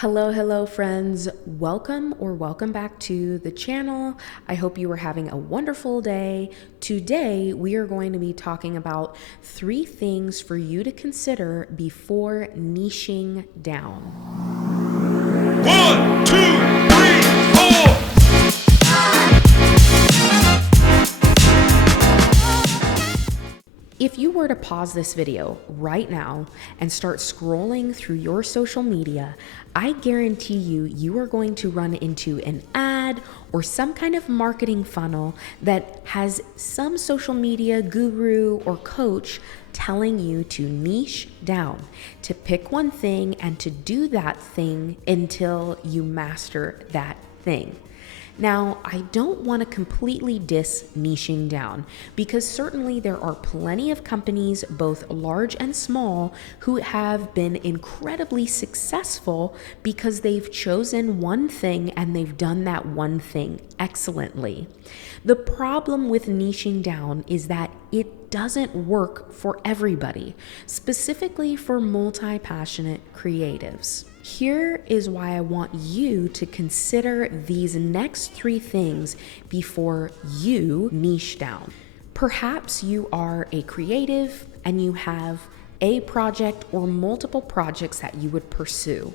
Hello, friends. Welcome back to the channel. I hope you are having a wonderful day. Today, we are going to be talking about 3 things for you to consider before niching down. 1, 2, 3, 4. If you were to pause this video right now and start scrolling through your social media, I guarantee you are going to run into an ad or some kind of marketing funnel that has some social media guru or coach telling you to niche down, to pick one thing and to do that thing until you master that thing. Now, I don't want to completely diss niching down because certainly there are plenty of companies, both large and small, who have been incredibly successful because they've chosen one thing and they've done that one thing excellently. The problem with niching down is that it doesn't work for everybody, specifically for multi-passionate creatives. Here is why I want you to consider these next 3 things before you niche down. Perhaps you are a creative and you have a project or multiple projects that you would pursue,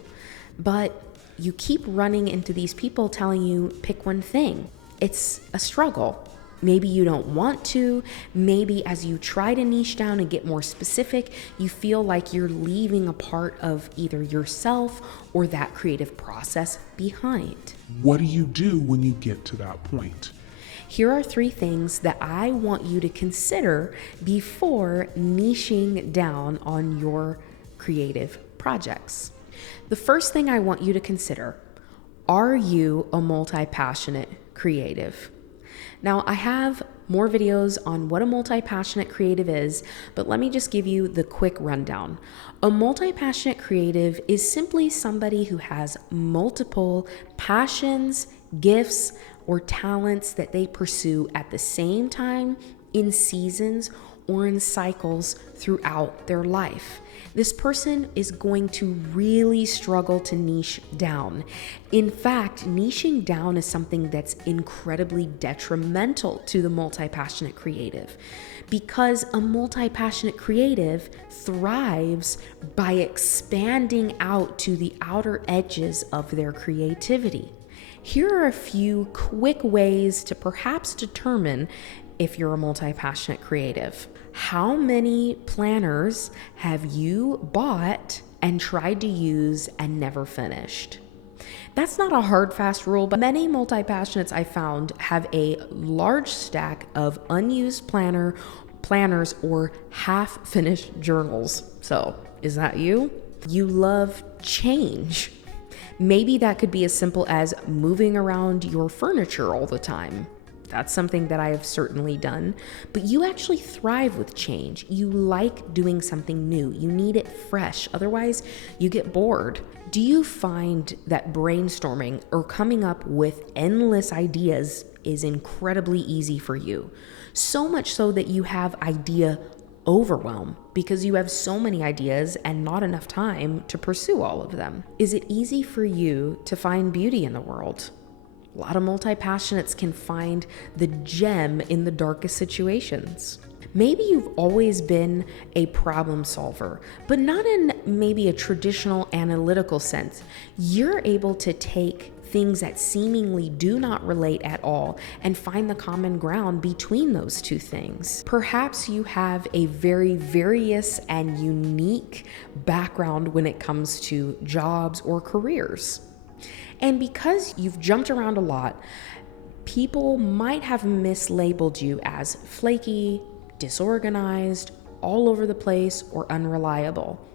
but you keep running into these people telling you pick one thing. It's a struggle. Maybe you don't want to. Maybe as you try to niche down and get more specific, you feel like you're leaving a part of either yourself or that creative process behind. What do you do when you get to that point? Here are 3 things that I want you to consider before niching down on your creative projects. The first thing I want you to consider, are you a multi-passionate creative? Now, I have more videos on what a multi-passionate creative is, but let me just give you the quick rundown. A multi-passionate creative is simply somebody who has multiple passions, gifts, or talents that they pursue at the same time, in seasons, or in cycles throughout their life. This person is going to really struggle to niche down. In fact, niching down is something that's incredibly detrimental to the multi-passionate creative because a multi-passionate creative thrives by expanding out to the outer edges of their creativity. Here are a few quick ways to perhaps determine if you're a multi-passionate creative. How many planners have you bought and tried to use and never finished? That's not a hard, fast rule, but many multi-passionates I found have a large stack of unused planners or half-finished journals. So, is that you? You love change. Maybe that could be as simple as moving around your furniture all the time. That's something that I have certainly done, but you actually thrive with change. You like doing something new. You need it fresh. Otherwise, you get bored. Do you find that brainstorming or coming up with endless ideas is incredibly easy for you? So much so that you have idea overwhelm because you have so many ideas and not enough time to pursue all of them. Is it easy for you to find beauty in the world? A lot of multi-passionates can find the gem in the darkest situations. Maybe you've always been a problem solver, but not in maybe a traditional analytical sense. You're able to take things that seemingly do not relate at all and find the common ground between those 2 things. Perhaps you have a very various and unique background when it comes to jobs or careers. And because you've jumped around a lot, people might have mislabeled you as flaky, disorganized, all over the place, or unreliable.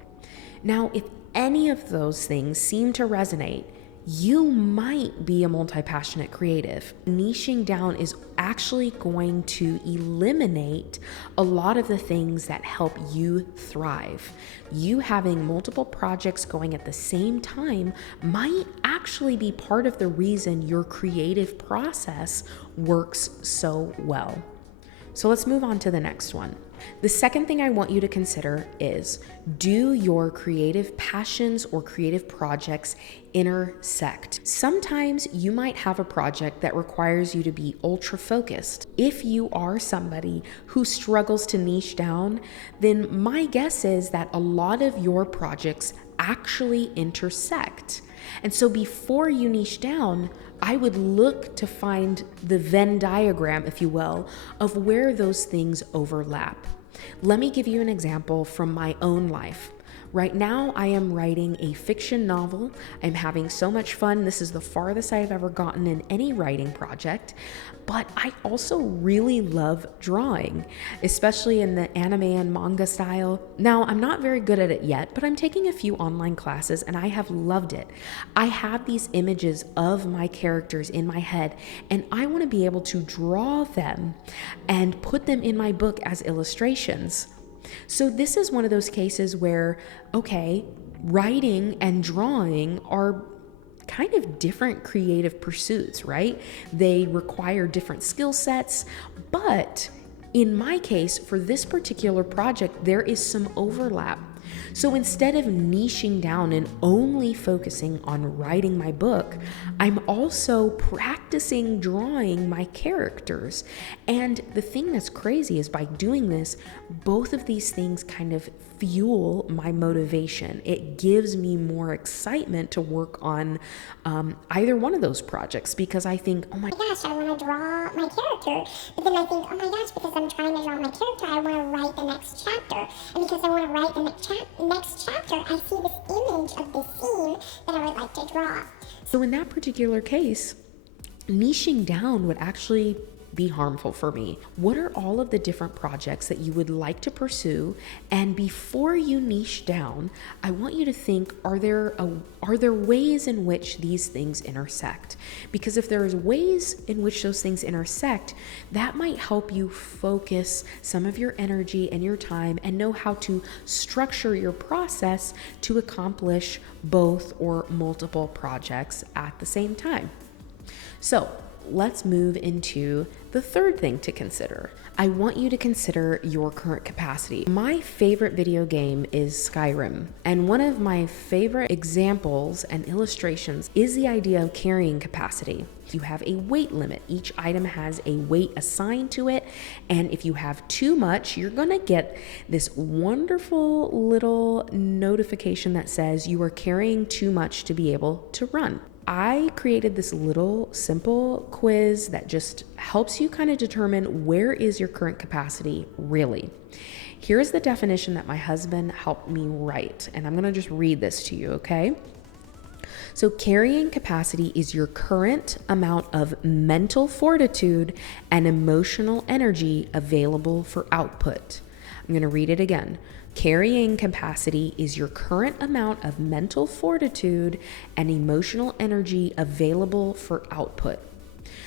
Now, if any of those things seem to resonate, you might be a multi-passionate creative. Niching down is actually going to eliminate a lot of the things that help you thrive. You having multiple projects going at the same time might actually be part of the reason your creative process works so well. So let's move on to the next one. The second thing I want you to consider is, do your creative passions or creative projects intersect? Sometimes you might have a project that requires you to be ultra focused. If you are somebody who struggles to niche down, then my guess is that a lot of your projects actually intersect. And so before you niche down, I would look to find the Venn diagram, if you will, of where those things overlap. Let me give you an example from my own life. Right now, I am writing a fiction novel. I'm having so much fun. This is the farthest I've ever gotten in any writing project. But I also really love drawing, especially in the anime and manga style. Now, I'm not very good at it yet, but I'm taking a few online classes and I have loved it. I have these images of my characters in my head, and I want to be able to draw them and put them in my book as illustrations. So this is one of those cases where, okay, writing and drawing are kind of different creative pursuits, right? They require different skill sets, but in my case, for this particular project, there is some overlap. So instead of niching down and only focusing on writing my book, I'm also practicing drawing my characters. And the thing that's crazy is by doing this, both of these things kind of fuel my motivation. It gives me more excitement to work on either one of those projects, because I think, oh my gosh, I want to draw my character. But then I think, oh my gosh, because I'm trying to draw my character, I want to write the next chapter. And because I want to write the next chapter, I see this image of this scene that I would like to draw. So in that particular case, niching down would actually be harmful for me. What are all of the different projects that you would like to pursue? And before you niche down, I want you to think, are there ways in which these things intersect? Because if there's ways in which those things intersect, that might help you focus some of your energy and your time and know how to structure your process to accomplish both or multiple projects at the same time. So let's move into the third thing to consider. I want you to consider your current capacity. My favorite video game is Skyrim, and one of my favorite examples and illustrations is the idea of carrying capacity. You have a weight limit. Each item has a weight assigned to it, and if you have too much, you're gonna get this wonderful little notification that says you are carrying too much to be able to run. I created this little simple quiz that just helps you kind of determine where is your current capacity really. Here's the definition that my husband helped me write, and I'm gonna just read this to you, okay? So carrying capacity is your current amount of mental fortitude and emotional energy available for output. I'm gonna read it again. Carrying capacity is your current amount of mental fortitude and emotional energy available for output.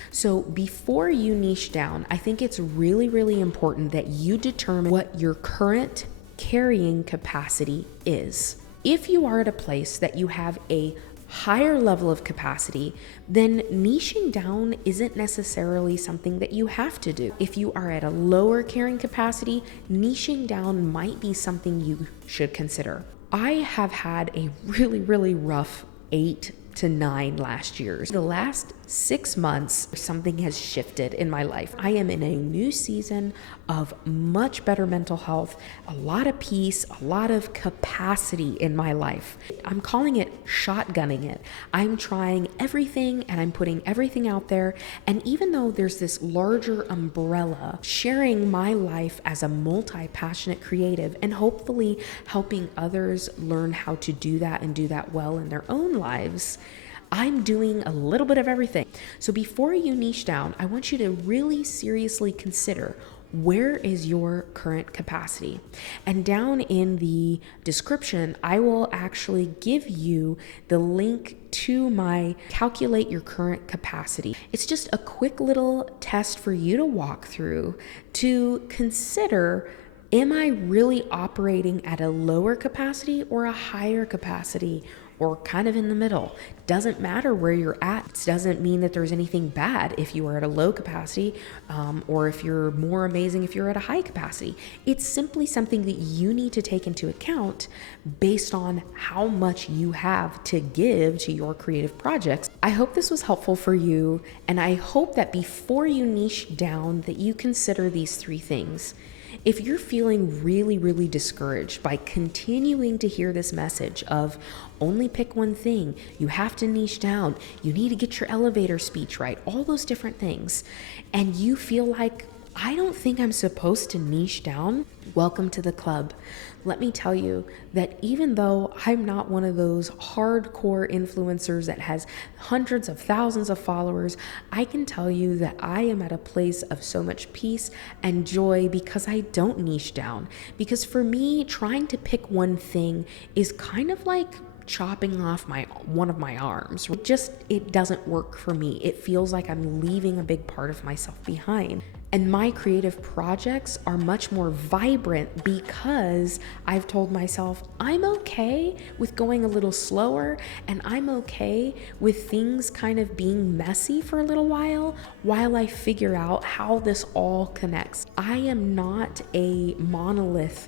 So before you niche down, I think it's really, really important that you determine what your current carrying capacity is. If you are at a place that you have a higher level of capacity, then niching down isn't necessarily something that you have to do. If you are at a lower carrying capacity, niching down might be something you should consider. I have had a really, really rough 8 to 9 last year. The last 6 months, something has shifted in my life. I am in a new season of much better mental health, a lot of peace, a lot of capacity in my life. I'm calling it shotgunning it. I'm trying everything and I'm putting everything out there. And even though there's this larger umbrella sharing my life as a multi-passionate creative and hopefully helping others learn how to do that and do that well in their own lives, I'm doing a little bit of everything. So before you niche down, I want you to really seriously consider, where is your current capacity? And down in the description, I will actually give you the link to my Calculate Your Current Capacity. It's just a quick little test for you to walk through to consider, am I really operating at a lower capacity or a higher capacity? or kind of in the middle. Doesn't matter where you're at. It doesn't mean that there's anything bad if you are at a low capacity, or if you're more amazing if you're at a high capacity. It's simply something that you need to take into account based on how much you have to give to your creative projects. I hope this was helpful for you, and I hope that before you niche down that you consider these 3 things. If you're feeling really, really discouraged by continuing to hear this message of only pick one thing, you have to niche down, you need to get your elevator speech right, all those different things, and you feel like, I don't think I'm supposed to niche down, welcome to the club. Let me tell you that even though I'm not one of those hardcore influencers that has hundreds of thousands of followers, I can tell you that I am at a place of so much peace and joy because I don't niche down. Because for me, trying to pick one thing is kind of like chopping off one of my arms. It doesn't work for me. It feels like I'm leaving a big part of myself behind. And my creative projects are much more vibrant because I've told myself I'm okay with going a little slower, and I'm okay with things kind of being messy for a little while I figure out how this all connects. I am not a monolith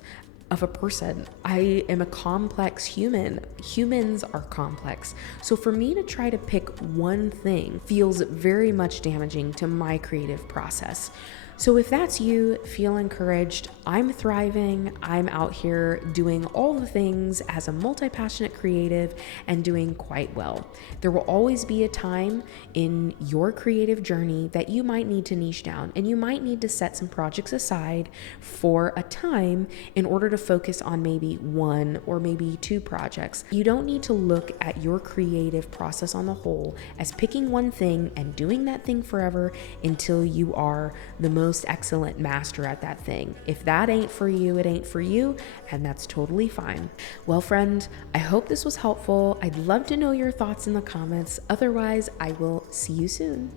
of a person. I am a complex human. Humans are complex. So for me to try to pick one thing feels very much damaging to my creative process. So if that's you, feel encouraged. I'm thriving. I'm out here doing all the things as a multi-passionate creative and doing quite well. There will always be a time in your creative journey that you might need to niche down, and you might need to set some projects aside for a time in order to focus on maybe 1 or maybe 2 projects. You don't need to look at your creative process on the whole as picking one thing and doing that thing forever until you are the most excellent master at that thing. If that ain't for you, it ain't for you, and that's totally fine. Well, friend, I hope this was helpful. I'd love to know your thoughts in the comments. Otherwise, I will see you soon.